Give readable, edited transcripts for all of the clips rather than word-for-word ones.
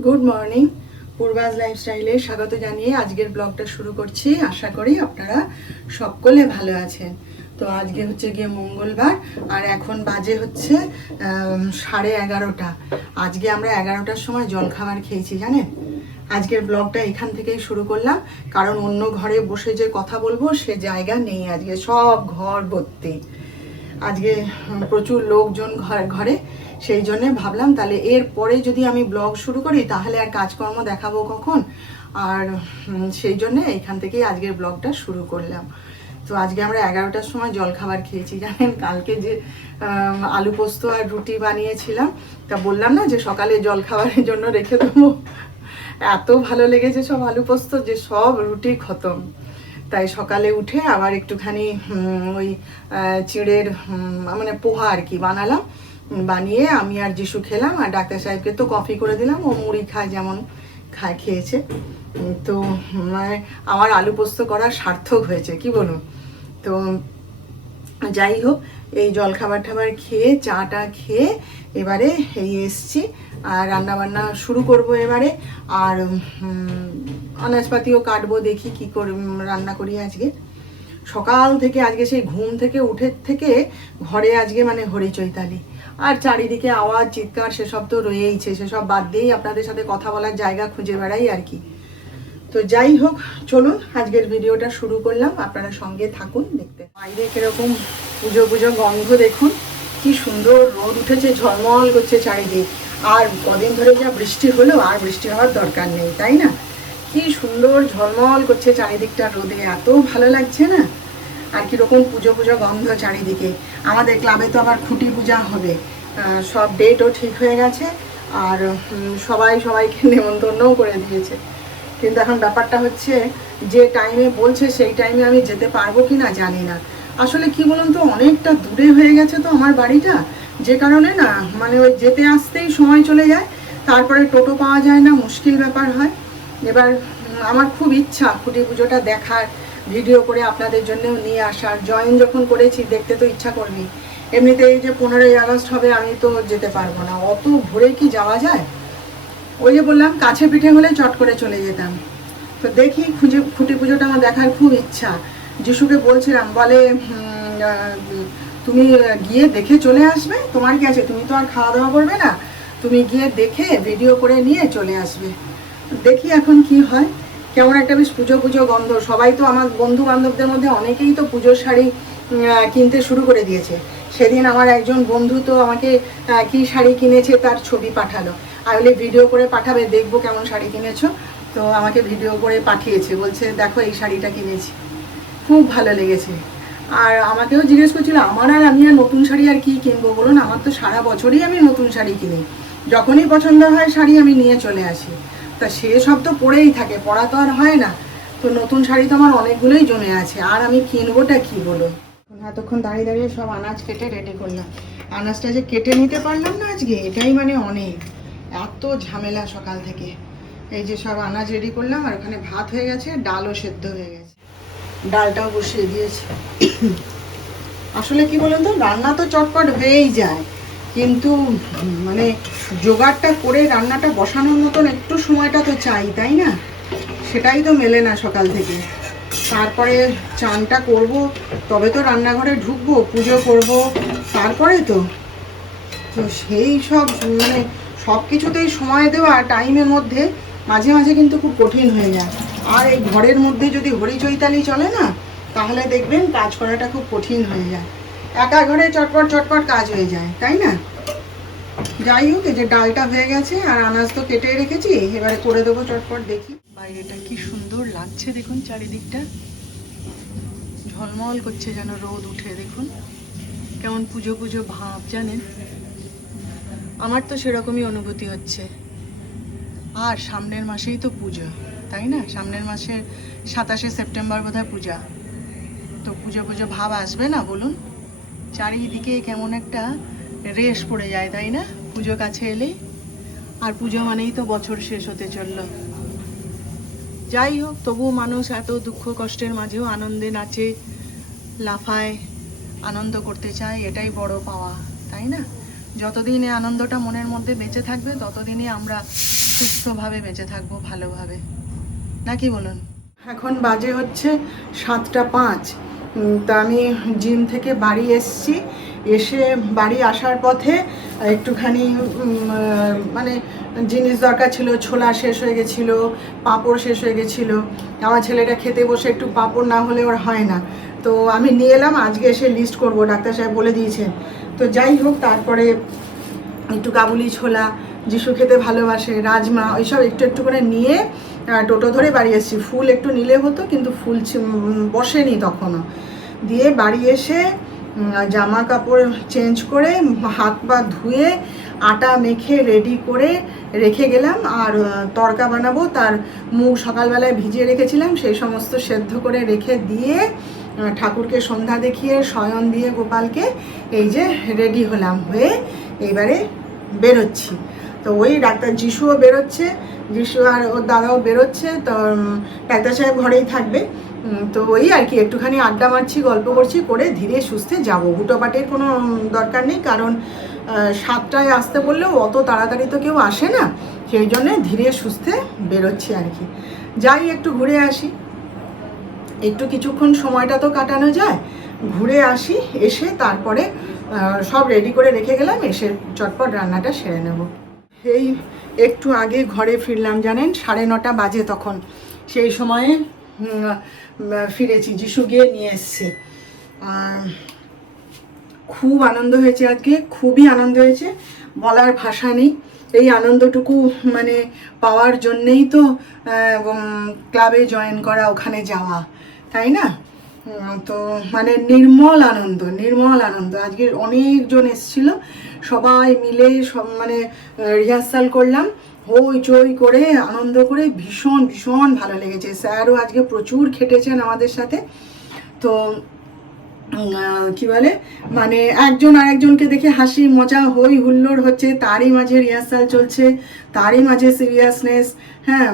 Good morning. পূর্বাজ লাইফস্টাইলে স্বাগত জানিয়ে আজকের ব্লগটা শুরু করছি। আশা করি আপনারা সকলে ভালো আছেন। তো আজকে হচ্ছে গিয়ে মঙ্গলবার আর এখন বাজে হচ্ছে 11:30। আজকে আমরা 11টার সময় জলখাবার খেয়েছি জানেন। আজকের ব্লগটা এখান থেকেই শুরু করলাম, কারণ অন্য ঘরে বসে যে কথা বলবো সে জায়গা নেই। আজকে সব ঘর ভর্তি, আজকে প্রচুর লোকজন ঘরে, সেই জন্যে ভাবলাম তাহলে এরপরে যদি আমি ব্লগ শুরু করি তাহলে আর কাজকর্ম দেখাবো কখন, আর সেই জন্যে এইখান থেকেই আজকের ব্লগটা শুরু করলাম। তো আজকে আমরা 11টার সময় জলখাবার খেয়েছি জানেন। কালকে যে আলু পোস্ত আর রুটি বানিয়েছিলাম, তা বললাম না যে সকালে জলখাবারের জন্য রেখে দেবো। এত ভালো লেগেছে সব আলু পোস্ত যে সব রুটি খতম। তাই সকালে উঠে আবার একটুখানি ওই চিড়ের মানে পোহা আর কি বানালাম, বানিয়ে আমি আর যিশু খেলাম, আর ডাক্তার সাহেবকে তো কফি করে দিলাম, ও মুড়ি খায় যেমন খেয়েছে। তো মানে আমার আলু পোস্ত করা সার্থক হয়েছে কি বলুন। তো যাই হোক, এই জলখাবার টাবার খেয়ে চাটা খেয়ে এবারে এই এসছি, আর রান্নাবান্না শুরু করব এবারে। আর আনাজপাতিও কাটবো, দেখি কি করে রান্না করি আজকে। সকাল থেকে আজকে সেই ঘুম থেকে উঠে থেকে ঘরে আজকে মানে হরিচৈতালি, আর চারিদিকে আওয়াজ চিৎকার সেসব তো রয়েইছে, সেসব বাদ দিয়েই আপনাদের সাথে কথা বলার জায়গা খুঁজে বেড়াই আর কি। তো যাই হোক, চলুন আজকের ভিডিওটা শুরু করলাম, আপনারা সঙ্গে থাকুন দেখতে। বাইরে কিরকম পুজো পুজো গন্ধ দেখুন, কি সুন্দর রোদ উঠেছে, ঝলমল করছে চারিদিক। আর কদিন ধরে যা বৃষ্টি হলো, আর বৃষ্টি হওয়ার দরকার নেই তাই না। কি সুন্দর ঝলমল করছে চারিদিকটা রোদে, এত ভালো লাগছে না। আর কীরকম পুজো পুজো গন্ধ চারিদিকে। আমাদের ক্লাবে তো আবার খুঁটি পূজা হবে, সব ডেটও ঠিক হয়ে গেছে, আর সবাইকে নেমন্তন্নও করে দিয়েছে। কিন্তু এখন ব্যাপারটা হচ্ছে, যে টাইমে বলছে সেই টাইমে আমি যেতে পারবো কি না জানি না। আসলে কি বলুন তো, অনেকটা দূরে হয়ে গেছে তো আমার বাড়িটা, যে কারণে না মানে ওই যেতে আসতেই সময় চলে যায়, তারপরে টোটো পাওয়া যায় না, মুশকিল ব্যাপার হয়। এবার আমার খুব ইচ্ছা খুঁটি পুজোটা দেখার, ভিডিও করে আপনাদের জন্যও নিয়ে আসার। জয়েন যখন করেছি দেখতে তো ইচ্ছা করবি। এমনিতে এই যে 15ই আগস্ট হবে, আমি তো যেতে পারবো না, অত ভোরে কি যাওয়া যায়। ওই যে বললাম কাছে পিঠে হলে চট করে চলে যেতাম। তো দেখি খুঁটি পুজোটা আমার দেখার খুব ইচ্ছা। যিশুকে বলছিলাম, বলে তুমি গিয়ে দেখে চলে আসবে, তোমার কি আছে, তুমি তো আর খাওয়া দাওয়া করবে না, তুমি গিয়ে দেখে ভিডিও করে নিয়ে চলে আসবে। দেখি এখন কি হয়। কেমন একটা বেশ পুজো পুজো গন্ধ। সবাই তো আমার বন্ধু বান্ধবদের মধ্যে অনেকেই তো পুজোর শাড়ি কিনতে শুরু করে দিয়েছে। সেদিন আমার একজন বন্ধু তো আমাকে কি শাড়ি কিনেছে তার ছবি পাঠালো, আর বলে ভিডিও করে পাঠাবে, দেখবো কেমন শাড়ি কিনেছো। তো আমাকে ভিডিও করে পাঠিয়েছে, বলছে দেখো এই শাড়িটা কিনেছি, খুব ভালো লেগেছে। আর আমাকেও জিজ্ঞেস করছিল, আমি আর নতুন শাড়ি আর কি কিনবো বলুন, আমার তো সারা বছরই আমি নতুন শাড়ি কিনি, যখনই পছন্দ হয় শাড়ি আমি নিয়ে চলে আসি। তা সে সব তো পরেই থাকে, পরা তো আর হয় না। তো নতুন শাড়ি তো আমার অনেকগুলোই জমে আছে, আর আমি কিনবোটা কি বলুন। এতক্ষণ দাঁড়িয়ে দাঁড়িয়ে সব আনাজ কেটে রেডি করলাম। আনাজটা যে কেটে নিতে পারলাম না আজকে, এটাই মানে অনেক, এত ঝামেলা সকাল থেকে। এই যে সব আনাজ রেডি করলাম, আর ওখানে ভাত হয়ে গেছে, ডালও সেদ্ধ হয়ে গেছে, ডালটাও বসিয়ে দিয়েছি। আসলে কি বলুন তো, রান্না তো চটপট হয়েই যায়, কিন্তু মানে জোগাড়টা করে রান্নাটা বসানোর মতন একটু সময়টা তো চাই তাই না, সেটাই তো মেলে না সকাল থেকে। তারপরে চানটা করব, তবে তো রান্নাঘরে ঢুকবো, পুজো করব, তারপরে তো সেই সব মানে সব কিছুতেই সময় দেওয়া টাইমের মধ্যে মাঝে মাঝে কিন্তু খুব কঠিন হয়ে যায়। আর এই ঘরের মধ্যে যদি হরিচৈতালি চলে না, তাহলে দেখবেন কাজ করাটা খুব কঠিন হয়ে যায়। একা ঘরে চটপট চটপট কাজ হয়ে যায় তাই না। যাই হোক, এই যে ডালটা হয়ে গেছে, আর আনাজ তো কেটে রেখেছি, এবারে করে দেবো চটপট। দেখি বাইরেটা কি সুন্দর লাগছে, দেখুন চারিদিকটা ঝলমল করছে, যেন রোদ উঠে। দেখুন কেমন পুজো পুজো ভাব জানেন, আমার তো সেরকমই অনুভূতি হচ্ছে। আর সামনের মাসেই তো পুজো তাই না, সামনের মাসে 27শে সেপ্টেম্বর বোধহয় পূজা। তো পুজো পুজো ভাব আসবে না বলুন। চারিদিকে কেমন একটা রেশ পড়ে যায় তাই না পুজো কাছে এলেই। আর পুজো মানেই তো বছর শেষ হতে চললো। যাই হোক, তবুও মানুষ এত দুঃখ কষ্টের মাঝেও আনন্দে নাচে, লাফায়, আনন্দ করতে চায়, এটাই বড় পাওয়া তাই না। যতদিন এই আনন্দটা মনের মধ্যে বেঁচে থাকবে ততদিনই আমরা সুস্থভাবে বেঁচে থাকবো, ভালোভাবে, নাকি বলুন? এখন বাজে হচ্ছে 7:05। তা আমি জিম থেকে বাড়ি এসছি, এসে বাড়ি আসার পথে একটুখানি মানে জিনিস দরকার ছিল। ছোলা শেষ হয়ে গেছিলো, পাঁপড় শেষ হয়ে গেছিলো। আমার ছেলেটা খেতে বসে একটু পাঁপড় না হলে ওর হয় না, তো আমি নিয়ে এলাম। আজকে এসে লিস্ট করব, ডাক্তার সাহেব বলে দিয়েছেন। তো যাই হোক, তারপরে একটু কাবুলি ছোলা, যিশু খেতে ভালোবাসে, রাজমা, ওইসব একটু একটু করে নিয়ে টোটো ধরে বাড়ি এসেছি। ফুল একটু নিলে হতো, কিন্তু ফুল বসেনি তখনও। দিয়ে বাড়ি এসে জামা কাপড় চেঞ্জ করে, হাত পা ধুয়ে, আটা মেখে রেডি করে রেখে গেলাম। আর তড়কা বানাবো, তার মুগ সকালবেলায় ভিজিয়ে রেখেছিলাম, সেই সমস্ত সেদ্ধ করে রেখে দিয়ে ঠাকুরকে সন্ধ্যা দেখিয়ে শয়ন দিয়ে গোপালকে এই যে রেডি হলাম, হয়ে এইবারে বেরোচ্ছি। তো ওই ডাক্তার যিশুও বেরোচ্ছে, যিশু আর ওর দাদাও বেরোচ্ছে। তো ডাক্তার সাহেব ঘরেই থাকবে। তো ওই আর কি একটুখানি আড্ডা মারছি, গল্প করছি, করে ধীরে সুস্থে যাবো। হুটোপাটির কোনো দরকার নেই, কারণ 7টায় আসতে বললেও অত তাড়াতাড়ি তো কেউ আসে না, সেই জন্যে ধীরে সুস্থে বেরোচ্ছি আর কি। যাই একটু ঘুরে আসি, একটু কিছুক্ষণ সময়টা তো কাটানো যায়। ঘুরে আসি, এসে তারপরে সব রেডি করে রেখে গেলাম, এসে চটপট রান্নাটা সেরে নেব। এই একটু আগে ঘরে ফিরলাম, জানেন 9:30 বাজে তখন। সেই সময়ে ফিরেছি, যিশু গিয়ে নিয়ে এসছে। খুব আনন্দ হয়েছে আজকে, খুবই আনন্দ হয়েছে, বলার ভাষা নেই। এই আনন্দটুকু মানে পাওয়ার জন্যেই তো ক্লাবে জয়েন করা, ওখানে যাওয়া, তাই না? তো মানে নির্মল আনন্দ, নির্মল আনন্দ। আজকে অনেকজন এসেছিল, সবাই মিলে সব মানে রিহার্সাল করলাম, হই চই করে আনন্দ করে, ভীষণ ভীষণ ভালো লেগেছে। স্যারও আজকে প্রচুর খেটেছেন আমাদের সাথে। তো কি বলে, মানে একজন আরেকজনকে দেখে হাসি মজা হই হুল্লোড় হচ্ছে, তারই মাঝে রিহার্সাল চলছে, তারই মাঝে সিরিয়াসনেস। হ্যাঁ,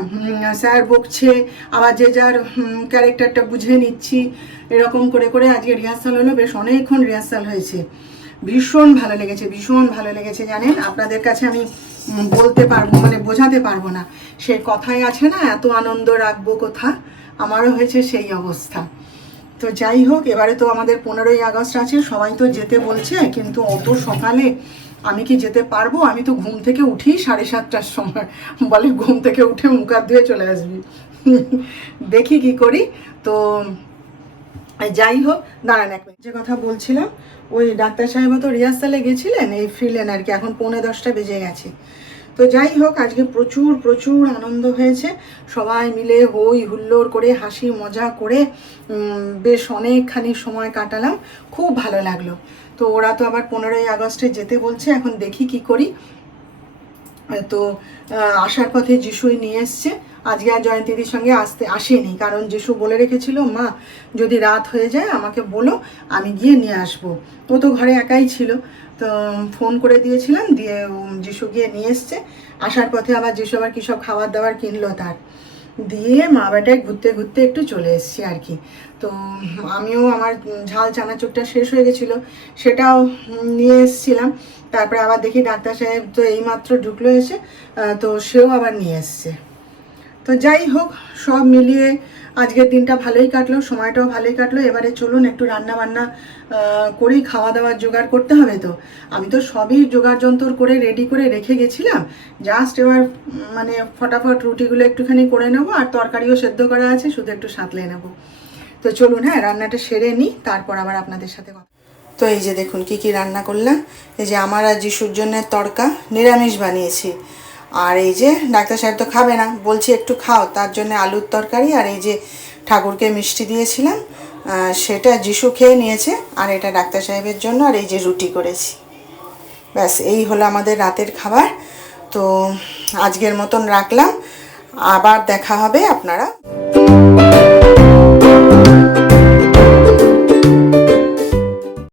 স্যার বকছে, আবার যে যার ক্যারেক্টারটা বুঝে নিচ্ছি, এরকম করে করে আজকে রিহার্সাল হলো। বেশ অনেকক্ষণ রিহার্সাল হয়েছে, ভীষণ ভালো লেগেছে, ভীষণ ভালো লেগেছে। জানেন, আপনাদের কাছে আমি বলতে পারবো, মানে বোঝাতে পারবো না। সে কথাই আছে না, এত আনন্দ রাখবো কোথা, আমারও হয়েছে সেই অবস্থা। তো যাই হোক, এবারে তো আমাদের 15ই আগস্ট আছে, সবাই তো যেতে বলছে, কিন্তু অত সকালে আমি কি যেতে পারবো? আমি তো ঘুম থেকে উঠি 7:30টার সময়, বলে ঘুম থেকে উঠে মুখ হাত ধুয়ে চলে আসবি। দেখি কি করি। তো যাই হোক, দাঁড়ান এক মিনিট, যে কথা বলছিলাম, ওই ডাক্তার সাহেবও তো রিহার্সালে গেছিলেন, এই ফিরলেন আর কি, এখন 9:45 বেজে গেছে। তো যাই হোক, আজকে প্রচুর প্রচুর আনন্দ হয়েছে, সবাই মিলে হই হুল্লোড় করে হাসি মজা করে বেশ অনেকখানি সময় কাটালাম, খুব ভালো লাগলো। তো ওরা তো আবার 15ই আগস্টে যেতে বলছে, এখন দেখি কি করি। তো আসার পথে যিশুই নিয়ে এসছে। আজকে আর জয়ন্তীদির সঙ্গে আসেনি, কারণ যিশু বলে রেখেছিল, মা যদি রাত হয়ে যায় আমাকে বলো, আমি গিয়ে নিয়ে আসবো। ও তো ঘরে একাই ছিল, তো ফোন করে দিয়েছিলাম, দিয়ে যিশু গিয়ে নিয়ে এসছে। আসার পথে আবার যিশু আবার কী সব খাবার দাবার কিনলো, তার দিয়ে মা বেটায় ঘুরতে ঘুরতে একটু চলে এসেছি আর কি। তো আমিও আমার ঝাল চানাচুরটা শেষ হয়ে গেছিলো, সেটাও নিয়ে এসেছিলাম। তারপরে আবার দেখি ডাক্তার সাহেব তো এইমাত্র ঢুকলো এসে, তো সেও আবার নিয়ে এসছে। তো যাই হোক, সব মিলিয়ে আজকের দিনটা ভালোই কাটলো, সময়টাও ভালোই কাটলো। এবারে চলুন একটু রান্না বান্না করেই খাওয়া দাওয়ার জোগাড় করতে হবে। তো আমি তো সবই জোগাড় যন্তর করে রেডি করে রেখে গেছিলাম, জাস্ট এবার মানে ফটাফট রুটিগুলো একটুখানি করে নেবো, আর তরকারিও সেদ্ধ করা আছে, শুধু একটু সাঁতলে নেবো। তো চলুন, হ্যাঁ, রান্নাটা সেরে নিই, তারপর আবার আপনাদের সাথে কথা। তো এই যে দেখুন কি কি রান্না করলাম। এই যে আমার আর যিশুর জন্য তড়কা নিরামিষ বানিয়েছি, আর এই যে ডাক্তার সাহেব তো খাবে না, বলছি একটু খাও, তার জন্য আলুর তরকারি, আর এই যে ঠাকুরকে মিষ্টি দিয়েছিলাম সেটা যিশু খেয়ে নিয়েছে, আর এটা ডাক্তার সাহেবের জন্য, আর এই যে রুটি করেছি। ব্যাস, এই হলো আমাদের রাতের খাবার। তো আজকের মতন রাখলাম, আবার দেখা হবে আপনারা।